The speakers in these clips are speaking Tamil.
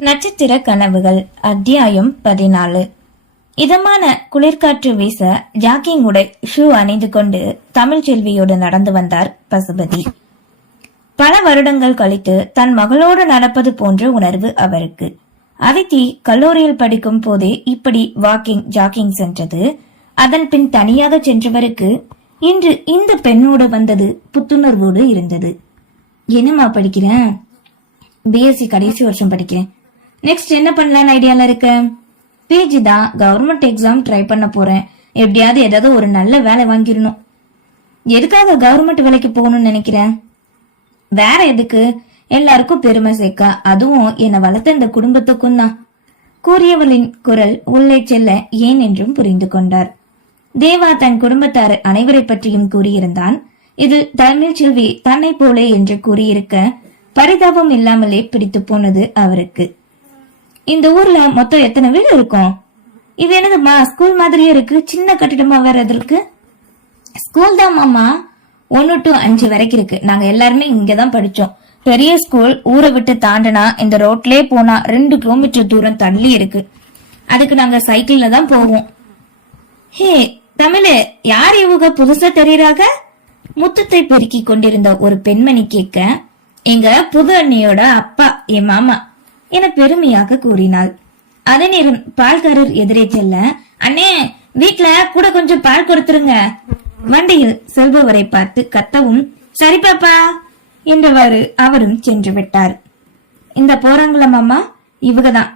நட்சத்திர கனவுகள் அத்தியாயம் பதினாலு. இதமான குளிர்காற்று வீச ஜாக்கிங் உடை ஷூ அணிந்து கொண்டு தமிழ்ச்செல்வியோடு நடந்து வந்தார் பசுபதி. பல வருடங்கள் கழித்து தன் மகளோடு நடப்பது போன்ற உணர்வு அவருக்கு. அதித்தி கல்லூரியில் படிக்கும் போதே இப்படி வாக்கிங் ஜாக்கிங் சென்றது. அதன் பின் தனியாக சென்றவருக்கு இன்று இந்த பெண்ணோடு வந்தது புத்துணர்வோடு இருந்தது. என்னம்மா படிக்கிறேன் பிஎஸ்சி கடைசி வருஷம் படிக்கிறேன். நெக்ஸ்ட் என்ன பண்ணலான்னு ஐடியால இருக்க? பிஜி தான் கவர்மெண்ட் எக்ஸாம் ட்ரை பண்ண போறேன். எப்படியாவது ஏதாவது ஒரு நல்ல வேலை வாங்கிடணும். எதுக்காக கவர்மெண்ட் வேலைக்கு போகணும்னு நினைக்கிறேன்? வேற எதுக்கு? எல்லாருக்கும் பெருமை சேர்க்க. அதுவும் என்னை வளர்த்த இந்த குடும்பத்துக்கும் தான். கூறியவளின் குரல் உள்ளே செல்ல ஏன் என்றும் புரிந்து கொண்டார். தேவா தன் குடும்பத்தார் அனைவரை பற்றியும் கூறியிருந்தான். இது தமிழ் செல்வி தன்னை போலே என்று கூறியிருக்க பரிதாபம் இல்லாமலே பிடித்து போனது அவருக்கு. இந்த ஊர்ல மொத்தம் எத்தனை வீடு இருக்கும்? இது என்னதுமா ஸ்கூல் மாதிரியே இருக்கு? சின்ன கட்டிடமா வேற எது இருக்கு? ஸ்கூல் தான் மாமா. ஒன்னு டு அஞ்சு வரைக்கும் இருக்கு. நாங்க எல்லாருமே இங்கதான் படிச்சோம். பெரிய ஸ்கூல் ஊரை விட்டு தாண்டினா இந்த ரோட்லயே போனா ரெண்டு கிலோமீட்டர் தூரம் தள்ளி இருக்கு. அதுக்கு நாங்க சைக்கிள்ல தான் போவோம். ஹே தமிழு யார் இவங்க? புதுசா தெரியறாங்க? முத்தத்தை பெருக்கி கொண்டிருந்த ஒரு பெண்மணி கேட்க எங்க புது அண்ணியோட அப்பா என் மாமா. என பெருமையாக கூறினாள். அதே நேரம் பால்காரர் எதிரே செல்ல அண்ணே வீட்ல கூட கொஞ்சம் பால் கொடுத்துருங்க. வண்டியில் செல்பவரை பார்த்து கத்தவும் சரி பாப்பா என்றவாறு அவரும் சென்று விட்டார். இந்த போறாங்களா மாமா இவங்க தான்.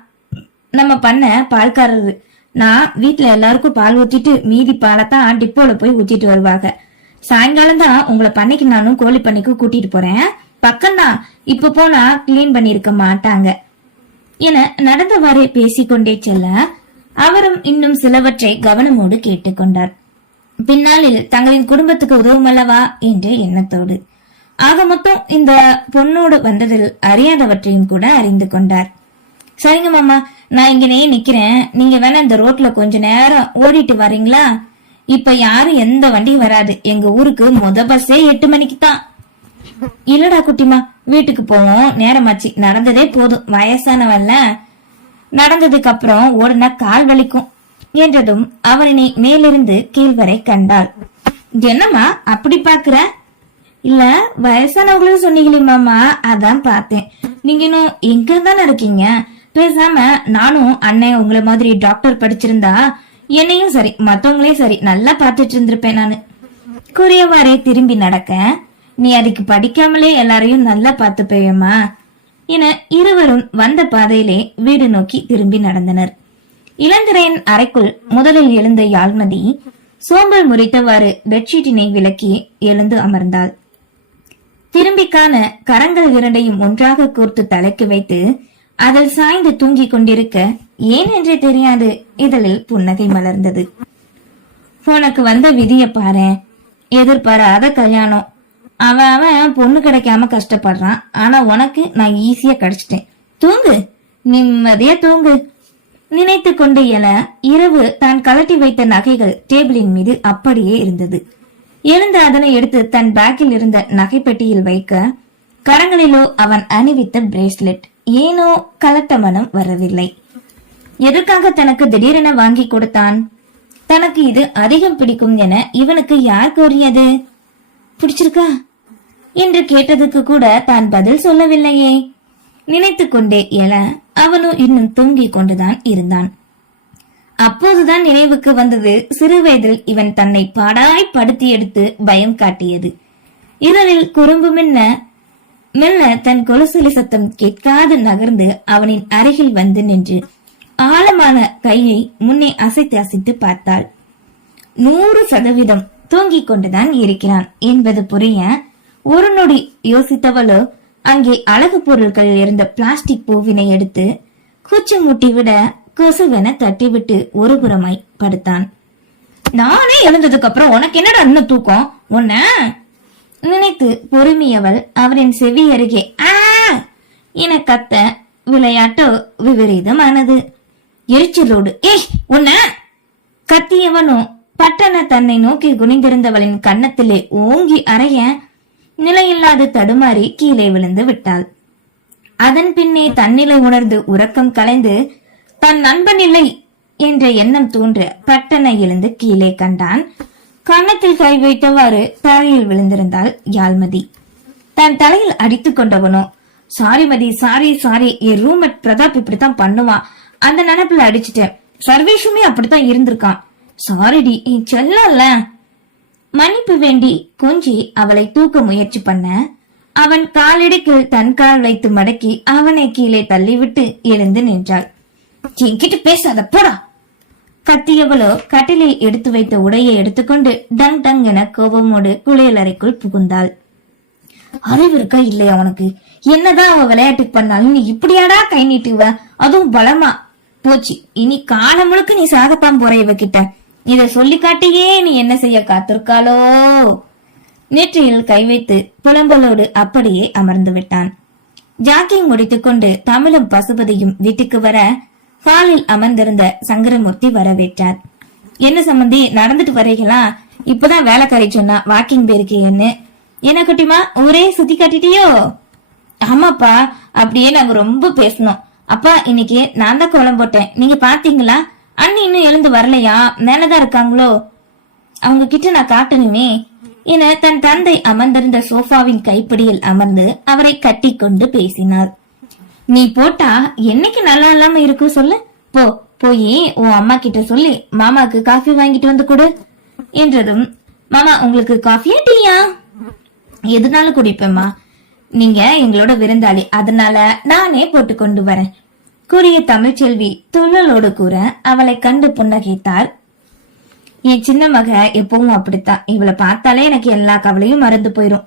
நம்ம பண்ண பால்காரரு. நான் வீட்டுல எல்லாருக்கும் பால் ஊத்திட்டு மீதி பாலத்தான் டிப்போல போய் ஊத்திட்டு வருவாங்க. சாயங்காலம் தான் உங்களை பண்ணைக்கு நானும் கோழி பண்ணைக்கு கூட்டிட்டு போறேன். பக்கம்தான். இப்ப போனா கிளீன் பண்ணிருக்க மாட்டாங்க. என நடந்தவாறே பேசிக்கொண்டே செல்ல அவரும் இன்னும் சிலவற்றை கவனமோடு கேட்டுக்கொண்டார் பின்னாளில் தங்களின் குடும்பத்துக்கு உதவுமல்லவா என்ற எண்ணத்தோடு. ஆக மொத்தம் இந்த பொண்ணோடு வந்ததில் அறியாதவற்றையும் கூட அறிந்து கொண்டார். சரிங்க மாமா நான் இங்கனே நிக்கிறேன். நீங்க வேணா இந்த ரோட்ல கொஞ்ச நேரம் ஓடிட்டு வரீங்களா? இப்ப யாரும் எந்த வண்டியும் வராது. எங்க ஊருக்கு மொத பஸ்ஸே எட்டு மணிக்கு தான் இல்லடா குட்டிமா வீட்டுக்கு போவோம். நேரமாச்சு. நடந்ததே போதும். வயசானவன்ல நடந்ததுக்கு அப்புறம் ஓடுனா கால் வலிக்கும். என்றதும் அவனை மேலிருந்து கீழ்வரை கண்டாள். என்னம்மா அப்படி பாக்குற? இல்ல வயசானவங்களும் சொன்னீங்களே மாமா. அதான் பார்த்தேன். நீங்க இன்னும் எங்க தானே இருக்கீங்க? பேசாம நானும் அண்ணன் உங்களை மாதிரி டாக்டர் படிச்சிருந்தா என்னையும் சரி மத்தவங்களையும் சரி நல்லா பார்த்துட்டு இருந்திருப்பேன் நானு. கூறியவாறே திரும்பி நடக்க நீ அதுக்கு படிக்காமலே எல்லாரையும் நல்லா பார்த்து போயம்மா என இருவரும் வந்த பாதையிலே வீடு நோக்கி திரும்பி நடந்தனர். இளந்திரையின் அறைக்குள் முதலில் எழுந்த யாழ்மதி சோம்பல் முறித்தவாறு பெட்ஷீட்டினை விலக்கி எழுந்து அமர்ந்தாள். திரும்பிக்கான கரங்கள் இரண்டையும் ஒன்றாக கோர்த்து தலைக்கு வைத்து அதில் சாய்ந்து தூங்கிக் கொண்டிருக்க ஏன் என்றே தெரியாது இதழில் புன்னகை மலர்ந்தது. உனக்கு வந்த விதிய பாரு எதிர்பாராத கல்யாணம் அவன் அவன் பொண்ணு கிடைக்காம கஷ்டப்படுறான். ஆனா உனக்கு நான் ஈஸியா கிடைச்சிட்டேன். தூங்கு. நிம்மதியா தூங்கு. நினைத்து கொண்டு என இரவு தான் கலட்டி வைத்த நகைகள் டேபிளின் மீது அப்படியே இருந்தது. எழுந்து அதனை எடுத்து தன் பேக்கில் இருந்த நகைப்பெட்டியில் வைக்க கரங்களிலோ அவன் அணிவித்த பிரேஸ்லெட் ஏனோ கலட்ட மனம் வரவில்லை. எதற்காக தனக்கு திடீரென வாங்கி கொடுத்தான்? தனக்கு இது அதிகம் பிடிக்கும் என இவனுக்கு யார் கூறியது? பிடிச்சிருக்கா? என்று கேட்டதுக்கு கூட தான் பதில் சொல்லவில்லையே. நினைத்து கொண்டே எழ அவனும் இன்னும் தூங்கிக் கொண்டுதான் இருந்தான். அப்போதுதான் நினைவுக்கு வந்தது சிறுவயதில் இவன் தன்னை பாடாய் படுத்தி எடுத்து பயம் காட்டியது. இதழில் குறும்பு மின்ன மெல்ல தன் கொலுசலி சத்தம் கேட்காது நகர்ந்து அவனின் அருகில் வந்து நின்று ஆழமான கையை முன்னே அசைத்து அசைத்து பார்த்தாள். நூறு சதவீதம் தூங்கிக் கொண்டுதான் இருக்கிறான் என்பது புரிய ஒரு நொடி யோசித்தவளோ அங்கே அழகு பொருட்கள் இருந்த பிளாஸ்டிக் பூவினை எடுத்து குச்சி முட்டி விட கொசுவென தட்டிவிட்டு ஒரு புறமாய் படுத்தான். நானே எழுந்ததுக்கு அப்புறம் உனக்கு என்னடா இன்னும் தூக்கம்? உன்ன? நினைத்து பொறுமியவள் அவரின் செவி அருகே ஆ! என கத்த விளையாட்டோ விபரீதமானது. எரிச்சலோடு ஏய் உன்ன? கத்தியவனோ பட்டண தன்னை நோக்கி குனிந்திருந்தவளின் கன்னத்திலே ஓங்கி அறைய நிலையில்லாது தடுமாறி கீழே விழுந்து விட்டாள். அதன் பின்னே தன்னிலை உணர்ந்து உறக்கம் கலைந்து தன் நண்பன் இல்லை என்ற எண்ணம் தோன்ற பட்டனை எழுந்து கீழே கண்டான். கன்னத்தில் கை வைத்தவாறு தரையில் விழுந்திருந்தாள் யாழ்மதி. தன் தலையில் அடித்துக் கொண்டவனோ சாரி மதி சாரி சாரி என் ரூம்மேட் பிரதாப் இப்படித்தான் பண்ணுவான் அந்த நினைப்புல அடிச்சுட்டேன். சர்வேஷுமே அப்படித்தான் இருந்திருக்கான். சாரிடி என் செல்லல மன்னிப்பு வேண்டி கொஞ்சி அவளை தூக்க முயற்சி பண்ண அவன் காலடிக்கில் தன் கால் வைத்து மடக்கி அவனை கீழே தள்ளிவிட்டு எழுந்து நின்றாள். என்கிட்ட பேசாத போடா! கத்தியவளோ கட்டிலில் எடுத்து வைத்த உடையை எடுத்துக்கொண்டு டங் டங் என கோபமோடு குளியலறைக்குள் புகுந்தாள். அறிவு இருக்கா இல்லையா உனக்கு? என்னதான் அவ விளையாட்டுக்கு பண்ணாலும் நீ இப்படியாடா கை நீட்டுவ? அதுவும் பலமா? போச்சு இனி காலம் முழுக்க நீ சாகத்தான் போற இவகிட்ட. இத சொல்லிக்காட்டியே நீ என்ன செய்ய காத்திருக்காளோ? நெற்றியில் கை வைத்து புலம்பலோடு அப்படியே அமர்ந்து விட்டான். ஜாக்கிங் முடித்துக்கொண்டு தமிழும் பசுபதியும் வீட்டுக்கு வர ஹாலில் அமர்ந்திருந்த சங்கரமூர்த்தி வரவேற்றார். என்ன சம்பந்தி நடந்துட்டு வரீங்களா இப்பதான் வேலைக்காரி சொன்னா வாக்கிங் போயிருக்கேன்னு என்ன குட்டிமா ஊரே சுத்தி காட்டிட்டியோ? ஆமாப்பா அப்படியே நாங்க ரொம்ப பேசணும் அப்பா இன்னைக்கு நான் தான் கோலம் போட்டேன். நீங்க பாத்தீங்களா அண்ணி இன்னும் எழுந்து வரலையா? மேலதான் இருக்காங்களோ? அவங்க கிட்ட நான் காட்டணுமே. என தன் தந்தை அமர்ந்திருந்த சோஃபாவின் கைப்பிடியில் அமர்ந்து அவரை கட்டிக்கொண்டு பேசினார் நீ போட்டா என்னைக்கு நல்லா இல்லாம இருக்கும் சொல்லு. போ போய் உன் அம்மா கிட்ட சொல்லி மாமாக்கு காஃபி வாங்கிட்டு வந்து கொடு. என்றதும் மாமா உங்களுக்கு காஃபியா டீயா எதுனாலும் குடிப்பேம்மா. நீங்க எங்களோட விருந்தாளி. அதனால நானே போட்டு கொண்டு வரேன். கூறிய தமிழ்ச்செல்வி துள்ளலோடு கூற அவளை கண்டு புன்னகைத்தாள். என் சின்ன மக எப்பவும் அப்படித்தான். இவளை பார்த்தாலே எனக்கு எல்லா கவலையும் மறந்து போயிரும்.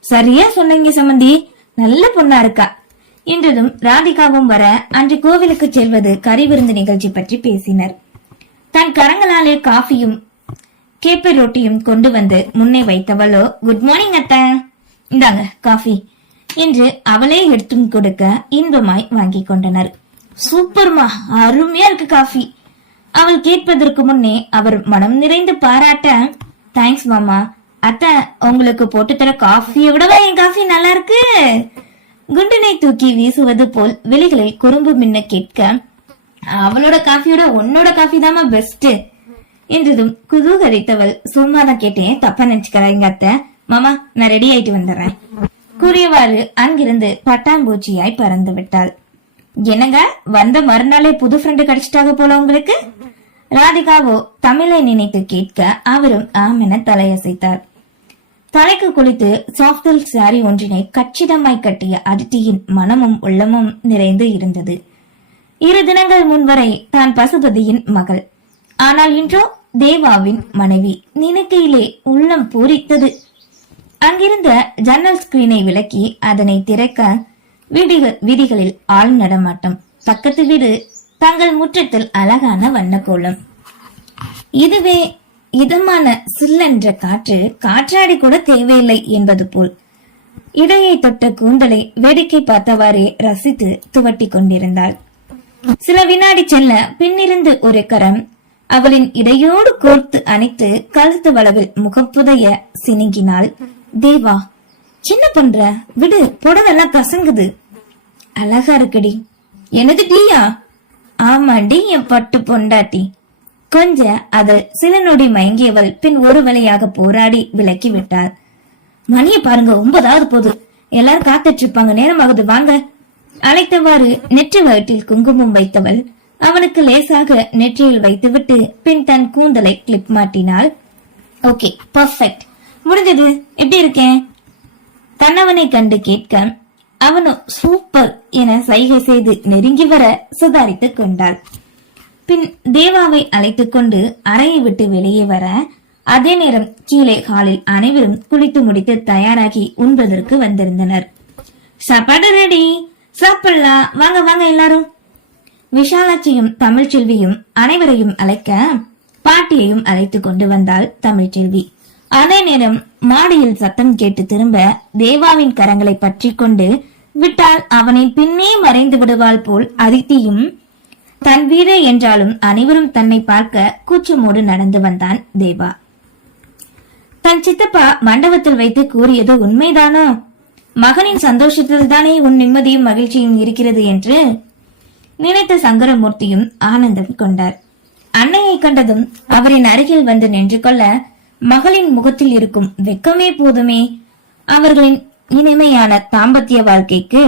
சரியா சொன்னீங்க சம்மந்தி நல்ல பொண்ணா இருக்கா? என்றதும் ராதிகாவும் வர அன்று கோவிலுக்கு செல்வது கறி விருந்து நிகழ்ச்சி பற்றி பேசினர். தன் கரங்களாலே காஃபியும் கேப்பை ரொட்டியும் கொண்டு வந்து முன்னே வைத்தவளோ குட் மார்னிங் அத்தை. இந்தாங்க காஃபி. என்று அவளே எடுத்தும் கொடுக்க இன்பமாய் வாங்கி கொண்டனர். சூப்பர்மா. அருமையா இருக்கு காஃபி. அவள் கேட்பதற்கு முன்னே அவர் மனம் நிறைந்து பாராட்ட தேங்க்ஸ் மாமா. அத்தை உங்களுக்கு போட்டு தர காஃபியை விடவா? என் காஃபி நல்லா இருக்கு குண்டினை தூக்கி வீசுவது போல் வெளிகளில் குறும்பு மின்ன கேட்க அவளோட காஃபியோட உன்னோட காஃபி தாமா பெஸ்ட் என்றதும் குதூகரித்தவள் சும்மா தான் கேட்டேன் தப்பா நினைச்சுக்கிறாங்க அத்தை. மாமா நான் ரெடி ஆயிட்டு வந்துடுறேன். கூறியவாறு அங்கிருந்து பட்டாம்பூச்சியாய் பறந்து விட்டாள் என்னங்க வந்த மறுநாளே புது ஃப்ரெண்டு கிடைச்சிட்டாங்க போல உங்களுக்கு? ராதிகாவோ தமிழை நினைத்து கேட்க அவரும் ஆம் என தலையசைத்தார். தலைக்கு குளித்து சாஃப்டல் சாரி ஒன்றினை கச்சிதமாய் கட்டிய அதித்தியின் மனமும் உள்ளமும் நிறைந்து இருந்தது. இரு தினங்கள் முன்வரை தான் பசுபதியின் மகள். ஆனால் இன்றோ தேவாவின் மனைவி நினைக்கையிலே உள்ளம் பூரித்தது. அங்கிருந்த ஜன்னல் ஸ்கிரீனை விலக்கி அதனை திறக்க வீதிகளில் ஆள் நடமாட்டம். பக்கத்து வீடு தங்கள் முற்றத்தில் அழகான வண்ணக்கோலம். இதுவே இதமான சில்லென்ற காற்று காற்றாடி கூட தேவையில்லை என்பது போல். இடையை தொட்ட கூந்தலை வேடிக்கை பார்த்தவாறே ரசித்து துவட்டி கொண்டிருந்தாள். சில வினாடி செல்ல பின்னிருந்து ஒரு கரம் அவளின் இடையோடு கோர்த்து அணைத்து கழுத்து வளவில் முகப்புதைய சினுங்கினாள் தேவா என்ன பண்ற? விடு புடவெல்லாம் கசங்குது. அழகா இருக்குடி. எனது டீயா? ஆமாண்டி என் பட்டு பொண்டாட்டி. கொஞ்ச அதில் சில நொடி மயங்கியவள் பின் ஒரு வழியாக போராடி விலக்கி விட்டாள். மணியை பாருங்க ஒன்பதாவது போது. எல்லாரும் காத்துட்டு இருப்பாங்க நேரமாகுது வாங்க. அழைத்தவாறு நெற்றி வயிற்றில் குங்குமம் வைத்தவள். அவனுக்கு லேசாக நெற்றியில் வைத்துவிட்டு பின் தன் கூந்தலை கிளிப் மாட்டினாள். ஓகே பர்ஃபெக்ட் முடிஞ்சது. எப்படி இருக்கேன்? கணவனை கண்டு கேட்க அவனும் சூப்பர் என சைகை செய்து நெருங்கி வர சுதாரித்துக் கொண்டாள். பின் தேவாவை அழைத்துக் கொண்டு அறையை விட்டு வெளியே வர அதே நேரம் கீழே ஹாலில் அனைவரும் குளித்து முடித்து தயாராகி உண்பதற்கு வந்திருந்தனர். சாப்பாடு ரெடி சாப்பிடலாம் வாங்க வாங்க எல்லாரும். விஷாலாட்சியும் தமிழ்ச்செல்வியும் அனைவரையும் அழைக்க பாட்டியையும் அழைத்துக் கொண்டு வந்தாள் தமிழ்ச்செல்வி. அதே நேரம் மாடியில் சத்தம் கேட்டு திரும்ப தேவாவின் கரங்களை பற்றி கொண்டு விட்டால் அவனை பின்னே மறைந்து விடுவாள் போல் அதித்தியும் தன் வீடு என்றாலும் அனைவரும் தன்னை பார்க்க கூச்சமோடு நடந்து வந்தான் தேவா. தன் சித்தப்பா மண்டபத்தில் வைத்து கூறியது உண்மைதானோ? மகனின் சந்தோஷத்தில் தானே உன் நிம்மதியும் மகிழ்ச்சியும் இருக்கிறது என்று நினைத்த சங்கரமூர்த்தியும் ஆனந்தம் கொண்டார். அன்னையை கண்டதும் அவரின் அருகில் வந்து நின்று கொள்ள மகளின் முகத்தில் இருக்கும் வெக்கமே போதுமே. அவர்களின் இனிமையான தாம்பத்திய வாழ்க்கைக்கு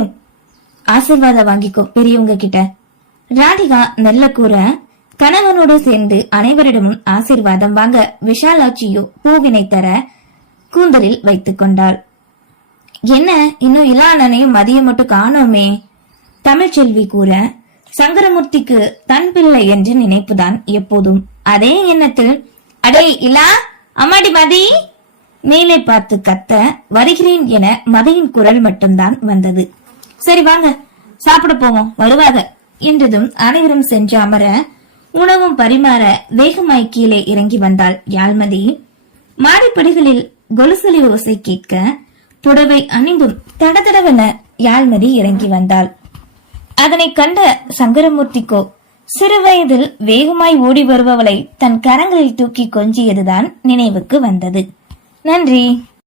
ஆசிர்வாதம் வாங்கிக்கோ பெரியவங்க கிட்ட. ராதிகா நல்ல கூற கணவனோடு சேர்ந்து அனைவரிடமும் ஆசிர்வாதம் வாங்க விஷாலாட்சியோ பூவினை தர கூந்தலில் வைத்துக் கொண்டாள். என்ன இன்னும் இளானனையும் மதியம் மட்டும் காணோமே? தமிழ்ச்செல்வி கூற சங்கரமூர்த்திக்கு தன் பிள்ளை என்று நினைப்புதான் எப்போதும். அதே எண்ணத்தில் அடே இலா! அம்மாடி மதி. மேலே பார்த்து கத்த வருகிறேன் என மதியின் குரல் மட்டும்தான் வந்தது. சரி வாங்க சாப்பிட போவோம் வருவாங்க என்றதும் அனைவரும் சென்று அமர உணவும் பரிமாற வேகமாய் கீழே இறங்கி வந்தாள் யாழ்மதி. மாடிப்படிகளில் கொலுசலி ஓசை கேட்க புடவை அணிந்தும் தடதடவென யாழ்மதி இறங்கி வந்தாள். அதனை கண்ட சங்கரமூர்த்திக்கோ சிறுவயதில் வேகமாய் ஓடி வருபவளை தன் கரங்களில் தூக்கி கொஞ்சியதுதான் நினைவுக்கு வந்தது. நன்றி.